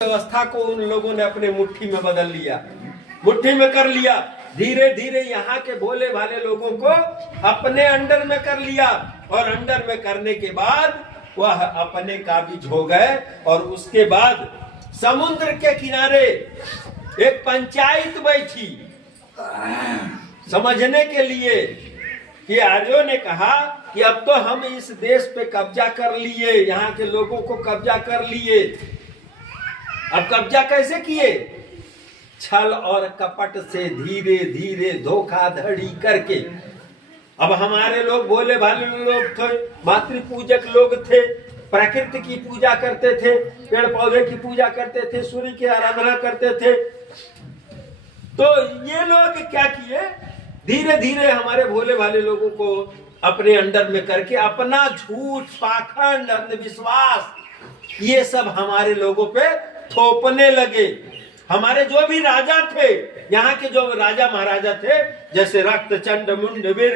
व्यवस्था को उन लोगों ने अपने मुट्ठी में बदल लिया, मुट्ठी में कर लिया। धीरे धीरे यहाँ के भोले भाले लोगों को अपने अंडर में कर लिया और अंडर में करने के बाद वह अपने काबिज हो गए। और उसके बाद समुद्र के किनारे एक पंचायत बैठी समझने के लिए कि आर्यों ने कहा कि अब तो हम इस देश पे कब्जा कर लिए, यहाँ के लोगों को कब्जा कर लिए। अब कब्जा कैसे किए? छल और कपट से धीरे धीरे धोखाधड़ी करके। अब हमारे लोग भोले भाले लोग थे, मातृ पूजक लोग थे, प्रकृति की पूजा करते थे, पेड़ पौधे की पूजा करते थे, सूर्य की आराधना करते थे। तो ये लोग क्या किए? धीरे धीरे हमारे भोले भाले लोगों को अपने अंडर में करके अपना झूठ, पाखंड, अंधविश्वास ये सब हमारे लोगों पे थोपने लगे। हमारे जो भी राजा थे, यहाँ के जो राजा महाराजा थे, जैसे रक्त, चंड, मुंड, वीर,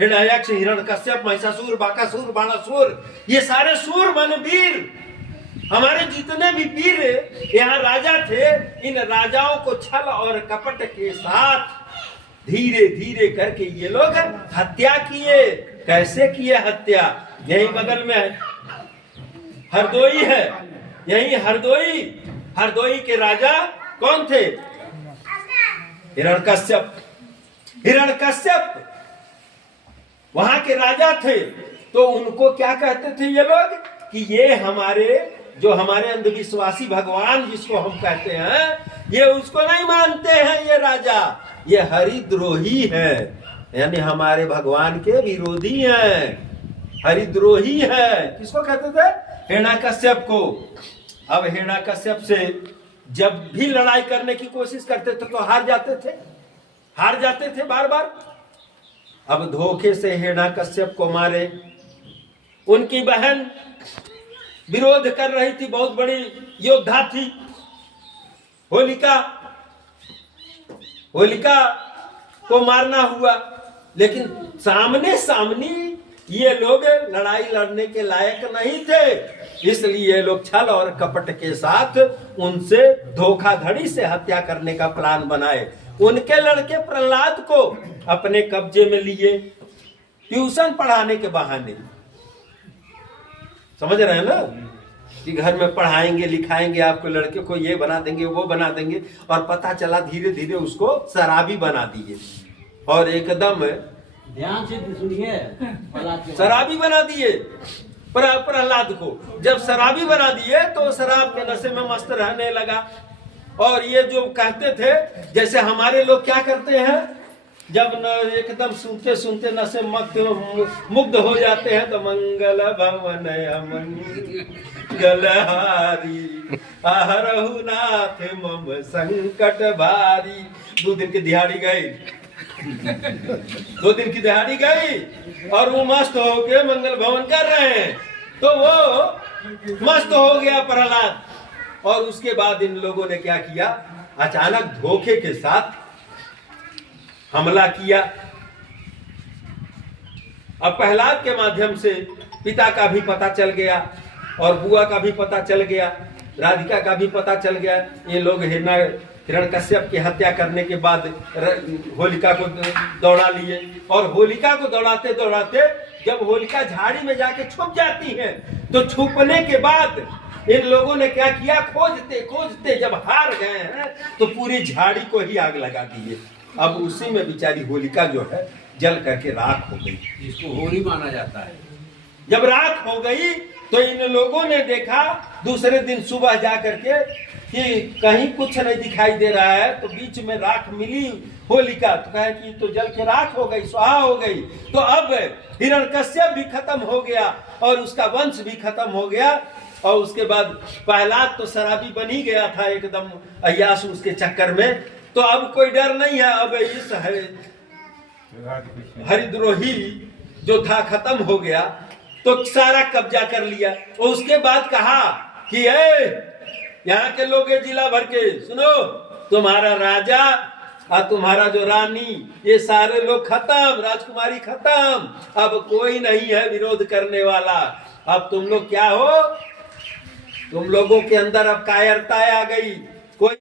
हिरण्यक्ष, हिरण्यकश्यप, महिषासुर, बाकासुर, बाणासुर, ये सारे सुर मन वीर, हमारे जितने भी वीर यहाँ राजा थे, इन राजाओं को छल और कपट के साथ धीरे धीरे करके ये लोग हत्या किए। कैसे किए हत्या? यही बगल में हरदोई है, यही हरदोई के राजा कौन थे? हिरण्यकश्यप। हिरण्यकश्यप वहां के राजा थे। तो उनको क्या कहते थे ये लोग कि ये हमारे अंधविश्वासी भगवान जिसको हम कहते हैं, ये उसको नहीं मानते हैं, ये राजा ये हरिद्रोही है, यानी हमारे भगवान के विरोधी हैं, हरिद्रोही है। किसको कहते थे? हिरण्यकश्यप को। अब हिरण्यकश्यप से जब भी लड़ाई करने की कोशिश करते थे तो हार जाते थे बार बार। अब धोखे से हिरण्यकश्यप को मारे। उनकी बहन विरोध कर रही थी, बहुत बड़ी योद्धा थी, होलिका को मारना हुआ। लेकिन सामने ये लोग लड़ाई लड़ने के लायक नहीं थे, इसलिए ये लोग छल और कपट के साथ उनसे धोखाधड़ी से हत्या करने का प्लान बनाए। उनके लड़के प्रहलाद को अपने कब्जे में लिए, ट्यूशन पढ़ाने के बहाने। समझ रहे हैं ना कि घर में पढ़ाएंगे लिखाएंगे आपको, लड़के को ये बना देंगे वो बना देंगे। और पता चला धीरे धीरे उसको शराबी बना दिए और एकदम ध्यान से सुनिए, शराबी बना दिए प्रहलाद को। जब शराबी बना दिए तो शराब के नशे में मस्त रहने लगा। और ये जो कहते थे, जैसे हमारे लोग क्या करते हैं, जब एकदम सुनते सुनते नशे मुग्ध हो जाते हैं तो मंगल भवन मंगलहारी आहरहु नाथ मम संकट भारी। 2 दिन की दिहाड़ी गई और वो मस्त होके मंगल भवन कर रहे हैं। तो वो मस्त हो गया प्रहलाद। और उसके बाद इन लोगों ने क्या किया? अचानक धोखे के साथ हमला किया। अब प्रहलाद के माध्यम से पिता का भी पता चल गया और बुआ का भी पता चल गया, राधिका का भी पता चल गया। ये लोग हिरण्यकश्यप की हत्या करने के बाद होलिका को दौड़ा लिए। और होलिका को दौड़ाते दौड़ाते जब होलिका झाड़ी में जाके छुप जाती है, तो छुपने के बाद इन लोगों ने क्या किया? खोजते खोजते जब हार गए हैं तो पूरी झाड़ी को ही आग लगा दिए। अब उसी में बेचारी होलिका जो है जल करके राख हो गई, जिसको होली माना जाता है। जब राख हो गई तो इन लोगों ने देखा दूसरे दिन सुबह जा करके कि कहीं कुछ नहीं दिखाई दे रहा है। तो बीच में राख मिली होलिका, तो कहे कि तो जल के राख हो गई, स्वाहा हो गई। तो अब हिरण्यकश्यप भी खत्म हो गया और उसका वंश भी खत्म हो गया। और उसके बाद प्रहलाद तो शराबी बन ही गया था, एकदम अय्याश उसके चक्कर में। तो अब कोई डर नहीं है। अब इस हरिद्रोही जो था खत्म हो गया, तो सारा कब्जा कर लिया। और उसके बाद कहा कि यहाँ के लोग जिला भर के सुनो, तुम्हारा राजा और तुम्हारा जो रानी, ये सारे लोग खत्म, राजकुमारी खत्म, अब कोई नहीं है विरोध करने वाला। अब तुम लोग क्या हो? तुम लोगों के अंदर अब कायरता आ गई। कोई